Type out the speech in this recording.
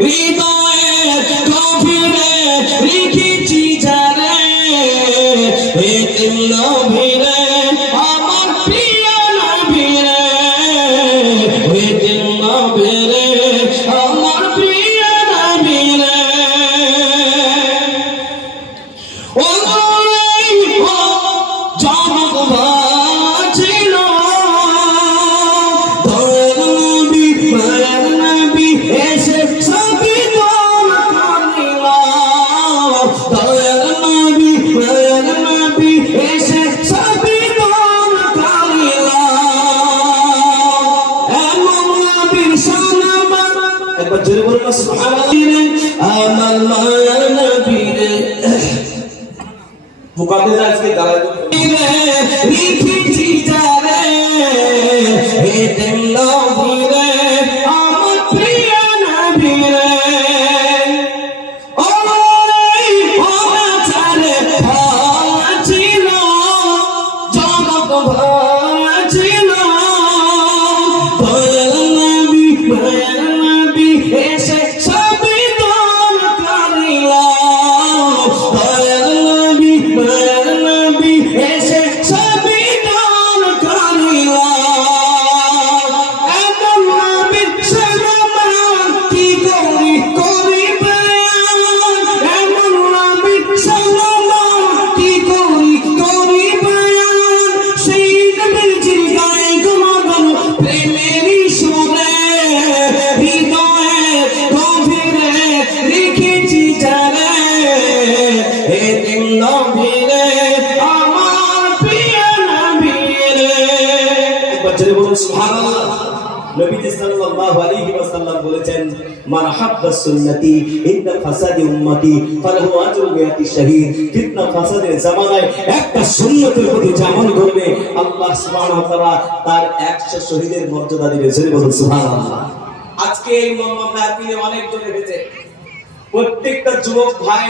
হৃদয়ে গভীরে রেখেছি যারে এতিম নবীরে আমার প্রিয় নবীরে এতিম নবীরে আমার প্রিয় নবীরে ও জগৎ বাঁচিল দয়াল নবী মায়ার নবী এসে সবিদান করিল দয়াল নবী মায়ার নবী এসে সবিদান করিল এমন নবীর সালাম একবার জোরে বলুন সুবহানাল্লাহ আমার মায়ার নবী রে মুকাদ্দেস আজকে দাঁড়ায় লিখেছি যারে এতিম নবীরে আমার প্রিয় নবীরে ও ছাড়ে ভাছিল জগৎ ভাছিল দয়াল নবী মায়ার নবী এসে সবিদান করিল দয়াল নবী মায়ার নবী এসে সবিদান করিল এমন নবীর সালাম কি করি করি বয়ান এমন নবীর সালাম কি করি করি বয়ান সেই নবীর জিলগায় গুণগান প্রেমেরই সুরে হৃদয়ে গভীরে রেখেছি যারে এতিম নবীরে আমার প্রিয় নবীরে একবার জোরে বলুন সুবহানাল্লাহ নবীজি সাল্লাল্লাহু আলাইহি ওয়াসাল্লাম বলেছেন মান হাব্বা সুন্নতি ইনদা ফাসাদি উম্মতি ফালাহু আজরু বিআতি শাহীদ ফিতনা ফাসাদের জামানায় একটা সুন্নতের প্রতি আমল করবে আল্লাহ সুবহানাহু ওয়া তাআলা তার 100 শহীদের মর্যাদা দিবে জোরে বলুন সুবহানাল্লাহ আজকে এই মোহাম্মদ মাহফিলে অনেক জন এসেছে প্রত্যেকটা যুবক ভাই